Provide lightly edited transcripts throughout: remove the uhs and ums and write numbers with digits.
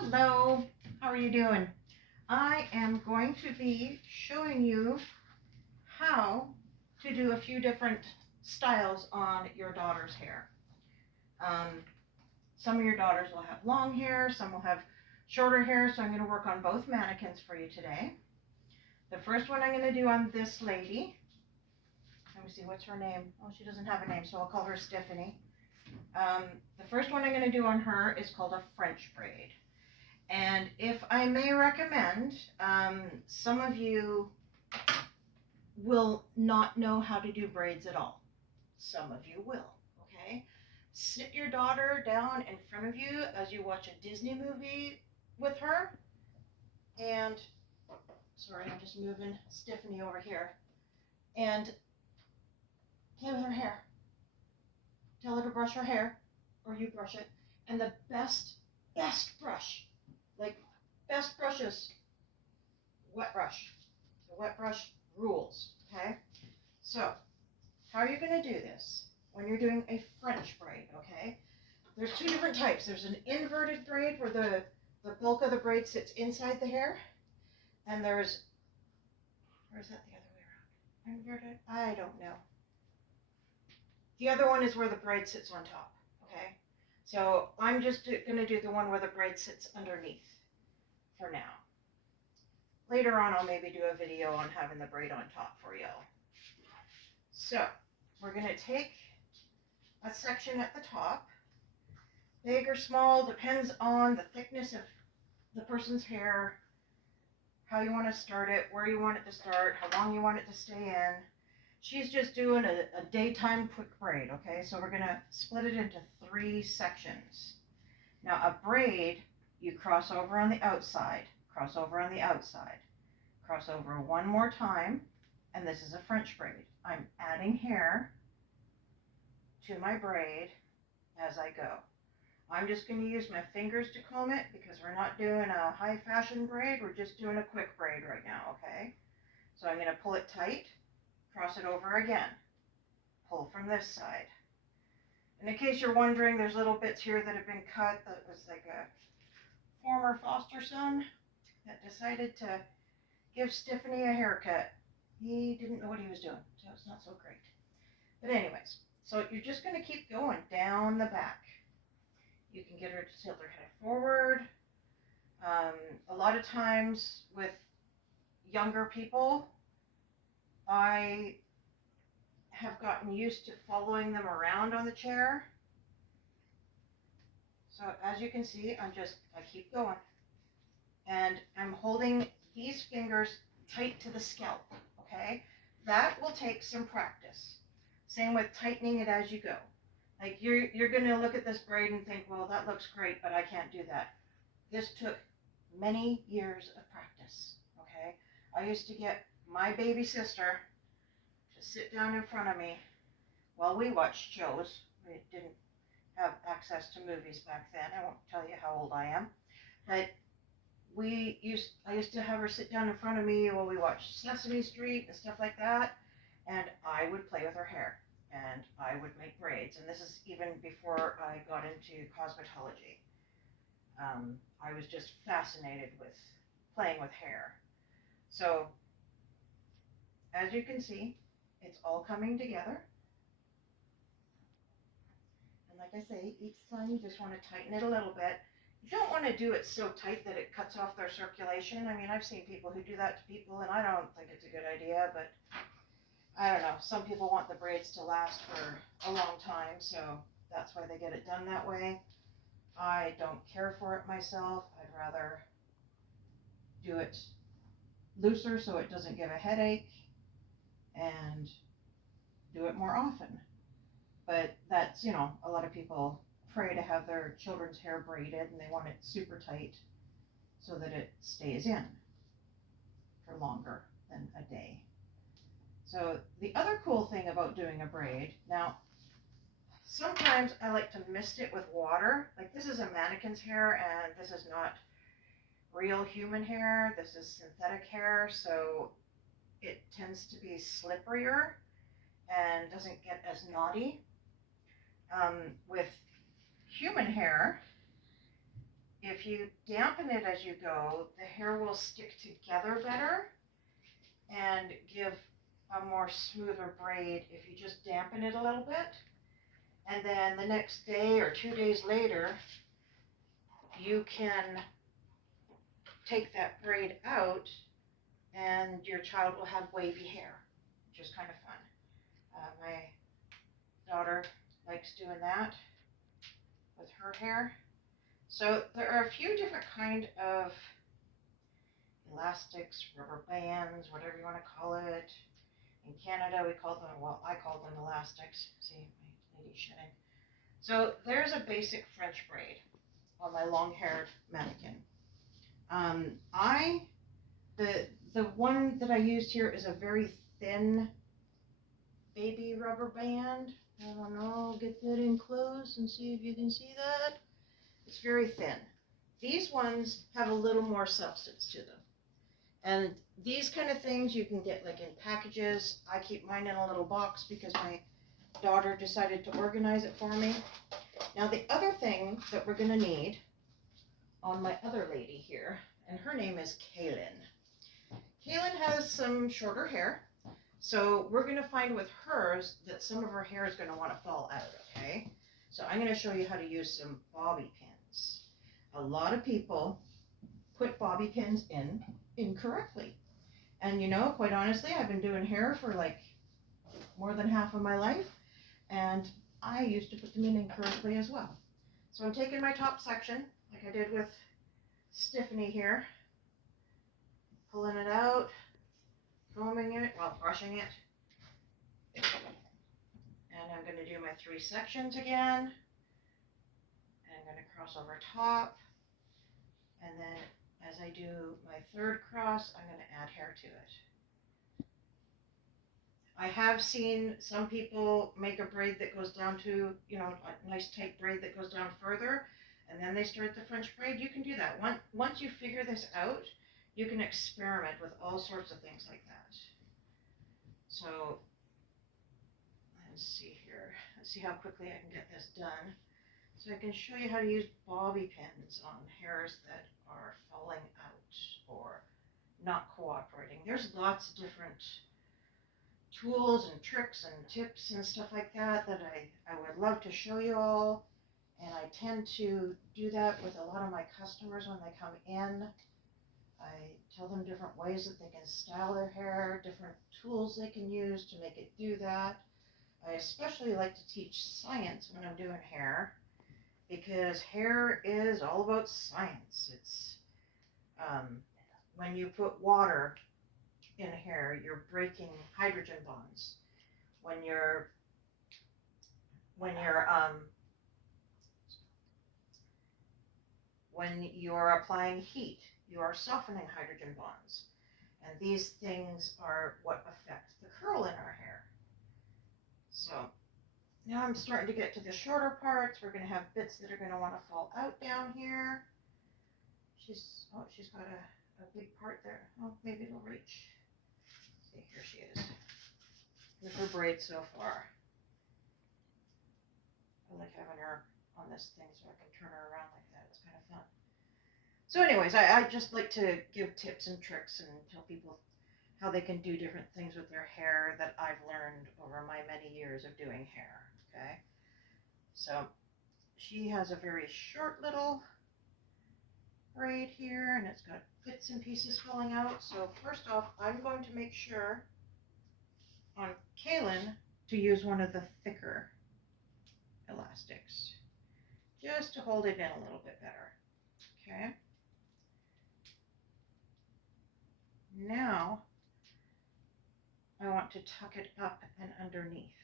Hello, how are you doing? I am going to be showing you how to do a few different styles on your daughter's hair. Um, some of your daughters will have long hair, some will have shorter hair, so I'm going to work on both mannequins for you today. The first one I'm going to do on this lady, let me see, what's her name? Oh, she doesn't have a name, so I'll call her Stephanie. The first one I'm going to do on her is called a French braid. And if I may recommend, some of you will not know how to do braids at all. Some of you will, okay? Sit your daughter down in front of you as you watch a Disney movie with her. And, sorry, I'm just moving Stephanie over here. And play with her hair. Tell her to brush her hair, or you brush it. And the best brush, like best brushes, wet brush. The wet brush rules, okay? So, how are you going to do this when you're doing a French braid, okay? There's two different types. There's an inverted braid where the bulk of the braid sits inside the hair, and there's, or is that the other way around? Inverted? I don't know. The other one is where the braid sits on top, okay? So I'm just going to do the one where the braid sits underneath for now. Later on, I'll maybe do a video on having the braid on top for y'all. So, we're going to take a section at the top, big or small, depends on the thickness of the person's hair, how you want to start it, where you want it to start, how long you want it to stay in. She's just doing a daytime quick braid, okay? So we're going to split it into 3 sections. Now, a braid, you cross over on the outside, cross over on the outside, cross over one more time, and this is a French braid. I'm adding hair to my braid as I go. I'm just going to use my fingers to comb it because we're not doing a high fashion braid, we're just doing a quick braid right now, okay? So I'm going to pull it tight, cross it over again, pull from this side. And in case you're wondering, there's little bits here that have been cut. That was like a former foster son that decided to give Stephanie a haircut. He didn't know what he was doing, so it's not so great. But anyways, so you're just going to keep going down the back. You can get her to tilt her head forward. A lot of times with younger people, I have gotten used to following them around on the chair. So as you can see, I keep going. And I'm holding these fingers tight to the scalp, okay? That will take some practice. Same with tightening it as you go. Like you're going to look at this braid and think, well, that looks great, but I can't do that. This took many years of practice, okay? I used to get my baby sister to sit down in front of me while we watched shows. We didn't have access to movies back then. I won't tell you how old I am. But I used to have her sit down in front of me while we watched Sesame Street and stuff like that. And I would play with her hair. And I would make braids. And this is even before I got into cosmetology. I was just fascinated with playing with hair. So, as you can see, it's all coming together. And like I say, each time you just want to tighten it a little bit. You don't want to do it so tight that it cuts off their circulation. I mean, I've seen people who do that to people, and I don't think it's a good idea, but I don't know. Some people want the braids to last for a long time, so that's why they get it done that way. I don't care for it myself. I'd rather do it looser so it doesn't give a headache and do it more often. But that's, a lot of people pray to have their children's hair braided and they want it super tight so that it stays in for longer than a day. So the other cool thing about doing a braid, now sometimes I like to mist it with water. Like this is a mannequin's hair and this is not real human hair. This is synthetic hair, so it tends to be slipperier and doesn't get as knotty. With human hair, if you dampen it as you go, the hair will stick together better and give a more smoother braid if you just dampen it a little bit. And then the next day or 2 days later, you can take that braid out and your child will have wavy hair, which is kind of fun. My daughter likes doing that with her hair. So there are a few different kind of elastics, rubber bands, whatever you want to call it. In Canada, we call them, well, I call them elastics. See, my lady's shedding. So there's a basic French braid on my long-haired mannequin. The one that I used here is a very thin baby rubber band. I don't know, get that in close and see if you can see that. It's very thin. These ones have a little more substance to them. And these kind of things you can get like in packages. I keep mine in a little box because my daughter decided to organize it for me. Now the other thing that we're going to need on my other lady here, and her name is Kaylin. Kaylin has some shorter hair, so we're going to find with hers that some of her hair is going to want to fall out, okay? So I'm going to show you how to use some bobby pins. A lot of people put bobby pins in incorrectly. And you know, quite honestly, I've been doing hair for like more than half of my life, and I used to put them in incorrectly as well. So I'm taking my top section, like I did with Stephanie here, pulling it out, combing it, well, brushing it. And I'm going to do my 3 sections again. And I'm going to cross over top. And then as I do my 3rd cross, I'm going to add hair to it. I have seen some people make a braid that goes down to, you know, a nice tight braid that goes down further, and then they start the French braid. You can do that. Once you figure this out, you can experiment with all sorts of things like that. So let's see here. Let's see how quickly I can get this done. So I can show you how to use bobby pins on hairs that are falling out or not cooperating. There's lots of different tools and tricks and tips and stuff like that I would love to show you all. And I tend to do that with a lot of my customers when they come in. I tell them different ways that they can style their hair, different tools they can use to make it do that. I especially like to teach science when I'm doing hair, because hair is all about science. It's when you put water in hair, you're breaking hydrogen bonds. When you're applying heat, you are softening hydrogen bonds. And these things are what affect the curl in our hair. So now I'm starting to get to the shorter parts. We're going to have bits that are going to want to fall out down here. She's got a big part there. Oh, maybe it'll reach. See, here she is. Here's her braid so far. I like having her on this thing so I can turn her around like that. It's kind of fun. So anyways, I just like to give tips and tricks and tell people how they can do different things with their hair that I've learned over my many years of doing hair, okay? So she has a very short little braid here, and it's got bits and pieces falling out. So first off, I'm going to make sure on Kaylin to use one of the thicker elastics, just to hold it in a little bit better, okay? Now, I want to tuck it up and underneath.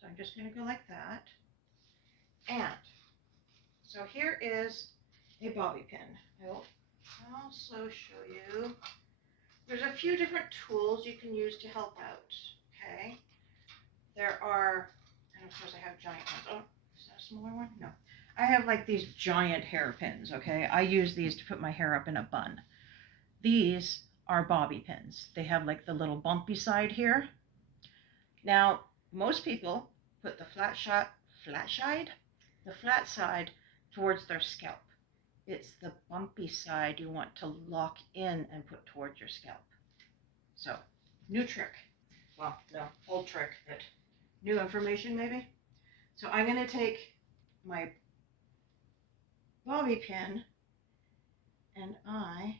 So I'm just going to go like that. And so here is a bobby pin. I'll also show you, there's a few different tools you can use to help out, okay? There are, and of course I have giant ones. Oh, is that a smaller one? No. I have like these giant hairpins, okay? I use these to put my hair up in a bun. These are bobby pins. They have like the little bumpy side here. Now, most people put the flat side towards their scalp. it's the bumpy side you want to lock in and put towards your scalp. So, new trick. Well, no, old trick, but new information maybe. So I'm going to take my bobby pin and I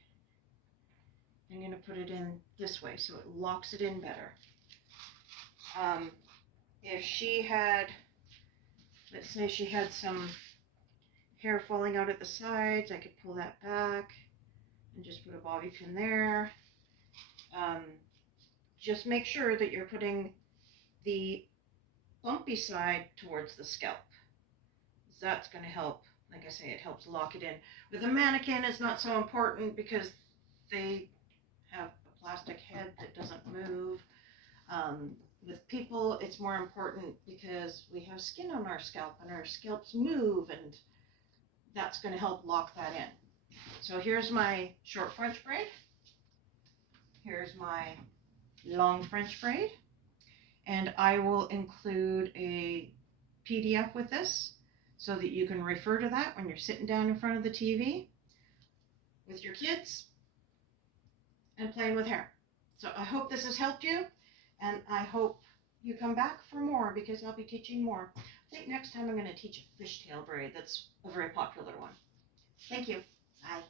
am going to put it in this way so it locks it in better. If she had, let's say she had some hair falling out at the sides, I could pull that back and just put a bobby pin there. Just make sure that you're putting the bumpy side towards the scalp. That's going to help. Like I say, it helps lock it in. With a mannequin, it's not so important because they have a plastic head that doesn't move. With people, it's more important because we have skin on our scalp and our scalps move, and that's going to help lock that in. So here's my short French braid. Here's my long French braid. And I will include a PDF with this so that you can refer to that when you're sitting down in front of the TV with your kids and playing with hair. So I hope this has helped you, and I hope you come back for more because I'll be teaching more. I think next time I'm going to teach a fishtail braid. That's a very popular one. Thank you. Bye.